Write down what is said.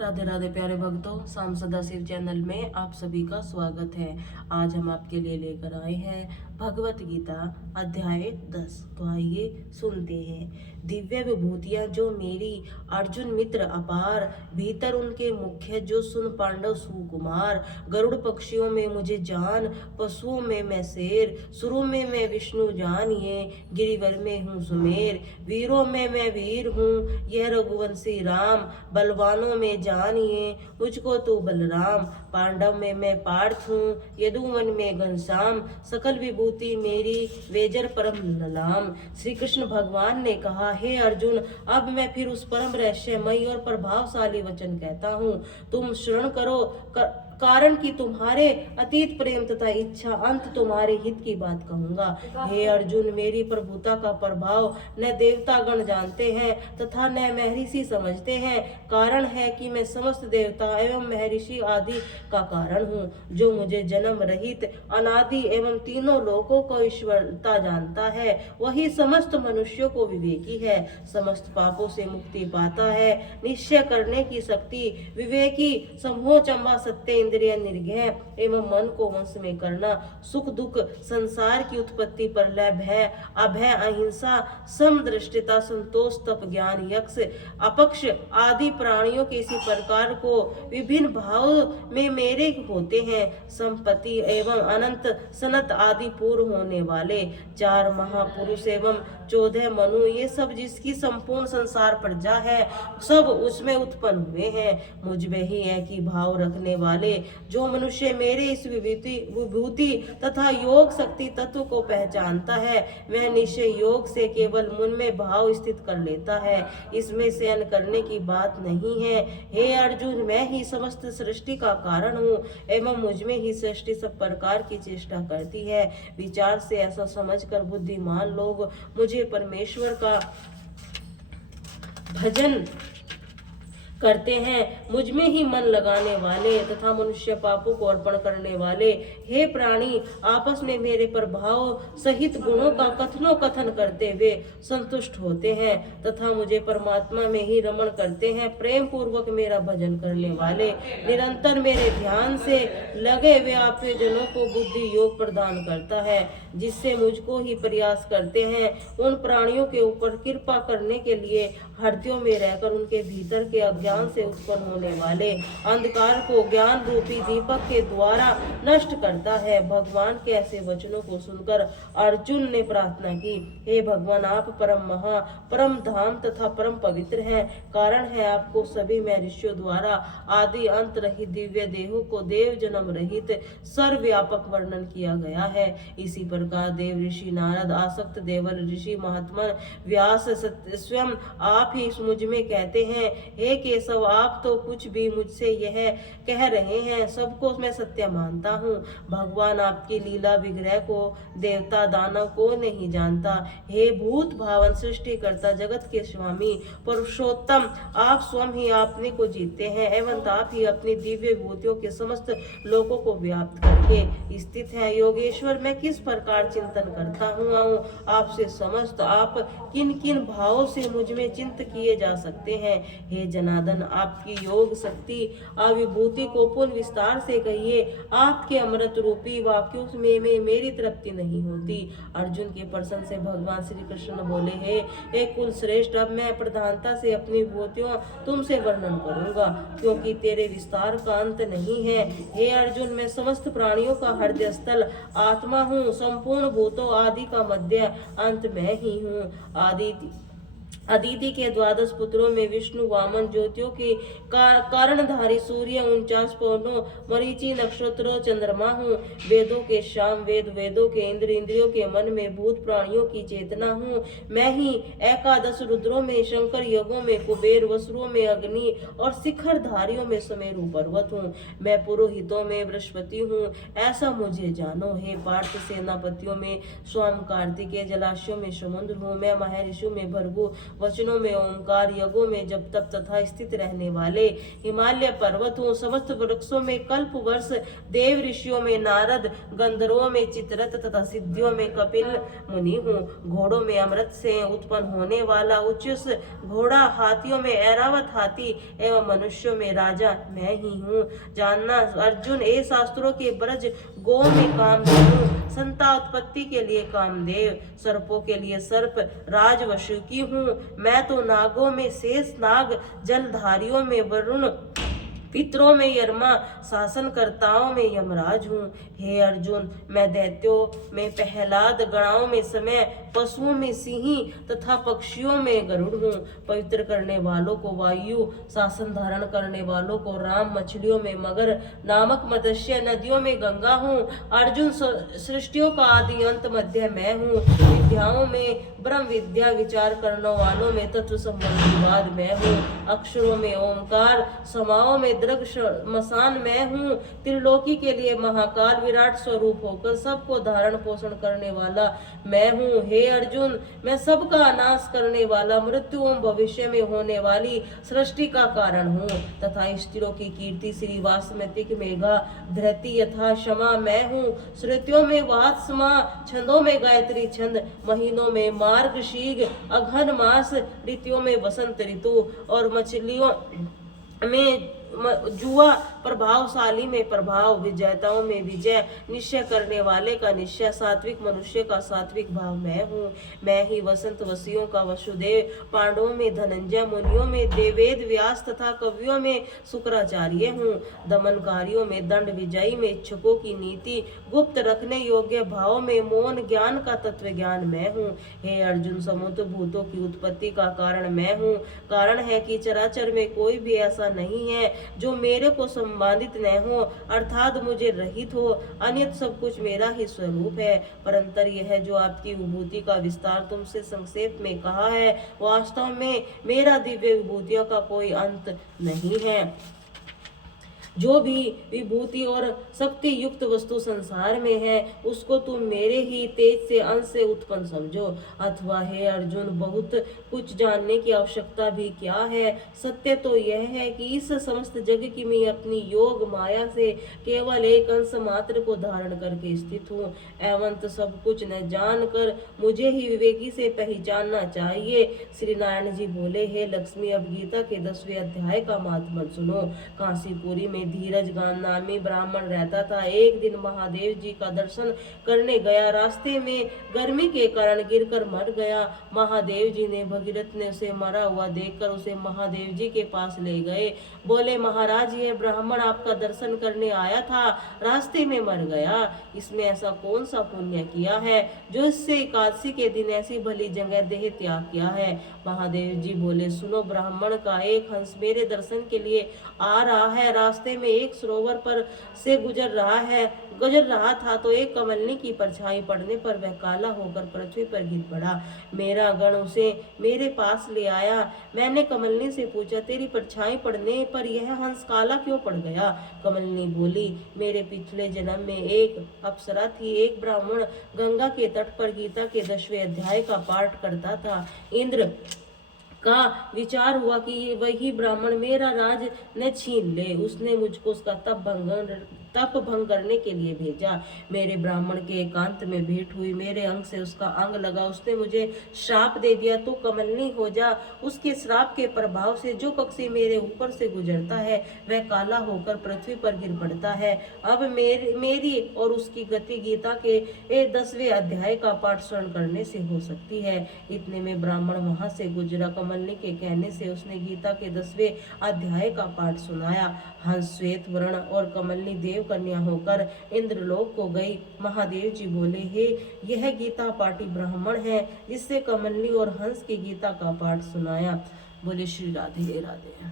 राधे राधे प्यारे भक्तों, शाम सदा शिव चैनल में आप सभी का स्वागत है। आज हम आपके लिए लेकर आए हैं भगवत गीता अध्याय 10। तो आइए सुनते हैं। दिव्य विभूतियां जो मेरी अर्जुन मित्र अपार, भीतर उनके मुख्य जो सुन पांडव सुकुमार। गरुड़ पक्षियों में मुझे जान, पशुओं में मैं शेर, सुरों में मैं विष्णु जानिए, गिरिवर में हूँ सुमेर, वीरों में मैं वीर हूँ यह रघुवंशी राम, बलवानों में जानिए मुझको तो बलराम, पांडव में मैं पार्थ हूँ यदुवन में घनश्याम, सकल विभूति मेरी वेजर परम ललाम। श्री कृष्ण भगवान ने कहा, हे अर्जुन, अब मैं फिर उस परम रहस्यमयी और प्रभावशाली वचन कहता हूँ, तुम श्रवण करो। कारण कि तुम्हारे अतीत प्रेम तथा इच्छा अंत तुम्हारे हित की बात कहूंगा। हे अर्जुन, मेरी प्रभुता का प्रभाव न देवतागण जानते हैं तथा न महर्षि समझते हैं। कारण है कि मैं समस्त देवता एवं महर्षि आदि का कारण हूँ, जो मुझे जन्म रहित अनादि एवं तीनों लोकों को ईश्वरता जानता है, वही समस्त मनुष्यों को विवेकी है, समस्त पापों से मुक्ति पाता है, निश्चय करने की शक्ति, विवेकी, समोह चंबा, सत्य, इंद्रिय निर्भय एवं मन को वश में करना, सुख दुख, संसार की उत्पत्ति, प्रलय, भय, अभय, अहिंसा, समदृष्टिता, संतोष, तप, ज्ञान, यक्ष, अपक्ष आदि प्राणियों के इसी प्रकार को विभिन्न भाव में मेरे होते हैं। संपत्ति एवं अनंत सनत आदि पूर्व होने वाले 4 महापुरुष एवं 14 मनु, ये सब जिसकी संपूर्ण संसार प्रजा है, सब उसमें उत्पन्न हुए हैं। मुझ में ही एक ही भाव रखने वाले जो मनुष्य मेरे इस विभूति तथा योग शक्ति तत्व को पहचानता है, वह निश्चय योग से केवल मन में भाव स्थित कर लेता है, इसमें शयन करने की बात नहीं है। हे अर्जुन, मैं ही समस्त सृष्टि का कारण हूँ एवं मुझ में ही सृष्टि सब प्रकार की चेष्टा करती है। विचार से ऐसा समझकर बुद्धिमान लोग मुझे परमेश्वर का भजन करते हैं। मुझ में ही मन लगाने वाले तथा मनुष्य पापों को अर्पण करने वाले हे प्राणी आपस में मेरे प्रभाव सहित गुणों का कथनो कथन करते हुए संतुष्ट होते हैं तथा मुझे परमात्मा में ही रमण करते हैं। प्रेम पूर्वक मेरा भजन करने वाले निरंतर मेरे ध्यान से लगे हुए आपके जनों को बुद्धि योग प्रदान करता है, जिससे मुझको ही प्रयास करते हैं। उन प्राणियों के ऊपर कृपा करने के लिए हृदयों में रहकर उनके भीतर के अज्ञान से उत्पन्न होने वाले अंधकार को ज्ञान रूपी दीपक के द्वारा नष्ट करता है। भगवान के ऐसे वचनों को सुनकर अर्जुन ने प्रार्थना की, हे भगवान, आप परम महा, परम धाम तथा परम पवित्र हैं। कारण है आपको सभी महर्षियों द्वारा आदि अंत रहित दिव्य देहों को देव जन्म रहित सर्वव्यापक वर्णन किया गया है। इसी प्रकार देव ऋषि नारद, आसक्त देवल ऋषि, महात्मा व्यास स्वयं आप ही मुझ में कहते हैं, हे केशव, आप तो कुछ भी मुझसे यह कह रहे हैं सबको मैं सत्य मानता हूँ। भगवान आपकी लीला विग्रह को देवता दानव को नहीं जानता। हे भूत भावन सृष्टि करता, जगत के स्वामी पुरुषोत्तम, आप स्वयं ही आपने को जीतते हैं एवं आप ही अपनी दिव्य विभूतियों के समस्त लोकों को व्याप्त करके स्थित है। योगेश्वर, मैं किस प्रकार चिंतन करता हूँ आपसे समस्त आप किन किन भावों से मुझ में चिंत किए जा सकते हैं। हे जनार्दन, आपकी योग शक्ति अविभूति को पुनः विस्तार से कहिए। आपके अमृत रूपी वाक्यों में मेरी तृप्ति नहीं होती। अर्जुन के प्रश्न से भगवान श्री कृष्ण बोले, हे कुल श्रेष्ठ, अब मैं प्रधानता से अपनी विभूतियों तुमसे वर्णन करूंगा, क्योंकि तेरे विस्तार का अंत नहीं है। हे अर्जुन, मैं समस्त प्राणियों का हृदय स्थल आत्मा हूँ, संपूर्ण भूतों आदि का मध्य अंत मैं ही हूँ। अदिति के 12 पुत्रों में विष्णु, वामन, ज्योतियों के कारणधारी सूर्य, 49 पौनों, मरीचि, नक्षत्रों, चंद्रमा हूँ। वेदों के श्याम, वेदों के इंद्र, इंद्रियों के मन में भूत प्राणियों की चेतना हूँ। मैं ही 11 रुद्रों में शंकर, योगों में कुबेर, वसुरों में अग्नि और शिखर धारियों में सुमेरु पर्वत हूँ। मैं पुरोहितों में बृहस्पति हूँ, ऐसा मुझे जानो। हे पार्थ, सेनापतियों में स्वाम, कार्तिकेय, जलाशयों में समुद्र हूँ। मैं महर्षियों में भृगु, वचनों में ओंकार, यज्ञों में जब तप तथा स्थित रहने वाले। हिमालय पर्वत हूँ, समस्त वृक्षों में कल्प वर्ष, देव ऋषियों में नारद, गंधर्वों में चित्ररथ तथा सिद्धियों में कपिल मुनि हूँ। घोड़ों में अमृत से उत्पन्न होने वाला उच्चस घोड़ा, हाथियों में ऐरावत हाथी एवं मनुष्यों में राजा मैं ही हूँ। जानना अर्जुन, ए शास्त्रों के ब्रज गो में कामधेनु, संता उत्पत्ति के लिए कामदेव, सर्पों के लिए सर्प राज वसुकी हूँ। मैं तो नागों में शेष नाग, जलधारियों में वरुण, पितरों में यरमा, शासनकर्ताओं में यमराज हूँ। हे अर्जुन, मैं दैत्यों में प्रहलाद, गणाओं में समय, पशुओं में सिंही तथा पक्षियों में गरुड़ हूँ। पवित्र करने वालों को वायु, शासन धारण करने वालों को राम, मछलियों में मगर नामक मत्स्य, नदियों में गंगा हूँ। अर्जुन, सृष्टियों का आदि अंत मध्य मैं हूँ। विद्याओं में ब्रह्म विद्या, विचार करने वालों में तत्व संबंधी वाद मैं हूँ। अक्षरों में ओंकार, समाओं में दृग मसान मैं हूँ। त्रिलोकी के लिए महाकाल, विराट स्वरूप होकर सबको धारण पोषण करने वाला मैं हूँ। हे अर्जुन, मैं सबका नाश करने वाला, मृत्यु एवं भविष्य में होने वाली सृष्टि का कारण हूँ तथा स्त्रियों की कीर्ति, श्री वासमतिक मेघा, धृति यथा क्षमा मैं हूँ। श्रुतियों में वात्समा, छंदों में गायत्री छंद, महीनों में मार्गशीर्ष, अघन मास, ऋतुओं में वसंत ऋतु और मछलियों में जुआ, प्रभावशाली में प्रभाव, विजेताओं में विजय, निश्चय करने वाले का निश्चय, सात्विक मनुष्य का सात्विक भाव मैं हूँ। मैं ही वसंत वसियों का वसुदेव, पांडवों में धनंजय, मुनियों में देवेद व्यास तथा कवियों में शुक्राचार्य हूँ। दमनकारियों में दंड, विजयी में इच्छुकों की नीति, गुप्त रखने योग्य भाव में मौन, ज्ञान का तत्व ज्ञान मैं हूँ। हे अर्जुन, समुद्र भूतों की उत्पत्ति का कारण मैं हूँ। कारण है कि चराचर में कोई भी ऐसा नहीं है जो मेरे को संबंधित न हो, अर्थात मुझे रहित हो। अन्यथा सब कुछ मेरा ही स्वरूप है। परंतर यह जो आपकी विभूति का विस्तार तुमसे संक्षेप में कहा है, वास्तव में मेरा दिव्य विभूतियों का कोई अंत नहीं है। जो भी विभूति और शक्ति युक्त वस्तु संसार में है, उसको तुम मेरे ही तेज से अंश से उत्पन्न समझो। अथवा हे अर्जुन, बहुत कुछ जानने की आवश्यकता भी क्या है। सत्य तो यह है कि इस समस्त जग की मैं अपनी योग माया से केवल एक अंश मात्र को धारण करके स्थित हूँ। एवं सब कुछ न जानकर मुझे ही विवेकी से पहचानना चाहिए। श्री नारायण जी बोले, हे लक्ष्मी, अब गीता के 10वें अध्याय का महात्म्य सुनो। काशीपुरी में धीरज नामी ब्राह्मण रहता था। एक दिन महादेव जी का दर्शन करने गया, रास्ते में गर्मी के कारण गिरकर मर गया। महादेव जी ने भगीरथ ने उसे मरा हुआ देखकर उसे महादेव जी के पास ले गए। बोले, महाराज, यह ब्राह्मण आपका दर्शन करने आया था, रास्ते में मर गया। इसमें ऐसा कौन सा पुण्य किया है जो इससे एकादशी के दिन ऐसी भली जगह देह त्याग किया है। महादेव जी बोले, सुनो, ब्राह्मण का एक हंस मेरे दर्शन के लिए आ रहा है। रास्ते में एक सरोवर पर से गुजर रहा था तो एक कमलनी की परछाई पड़ने पर वह काला होकर पृथ्वी पर गिर पड़ा। मेरा गण उसे मेरे पास ले आया। मैंने कमलनी से पूछा, तेरी परछाई पड़ने पर यह हंस काला क्यों पड़ गया? कमलनी बोली, मेरे पिछले जन्म में एक अप्सरा थी। एक ब्राह्मण गंगा के तट पर गीता के 10वें अध्याय का पाठ करता था। इंद्र का विचार हुआ कि वही ब्राह्मण मेरा राज न छीन ले। उसने मुझको उसका तप भंग करने के लिए भेजा। मेरे ब्राह्मण के एकांत में भेंट हुई, मेरे अंग से उसका अंग लगा। उसने मुझे श्राप दे दिया, तू कमलनी हो जा। उसके श्राप के प्रभाव से जो पक्षी मेरे ऊपर से गुजरता है वह काला होकर पृथ्वी पर गिर पड़ता है। अब मेरी और उसकी गति गीता के 10वें अध्याय का पाठ श्रवण करने से हो सकती है। इतने में ब्राह्मण वहां से गुजरा। कमलनी के कहने से उसने गीता के 10वें अध्याय का पाठ सुनाया। हंस श्वेत वर्ण और कमलनी देव कन्या होकर इंद्रलोक को गई। महादेव जी बोले, हे, यह गीता पाठी ब्राह्मण है जिससे कमलनी और हंस की गीता का पाठ सुनाया। बोले श्री राधे राधे।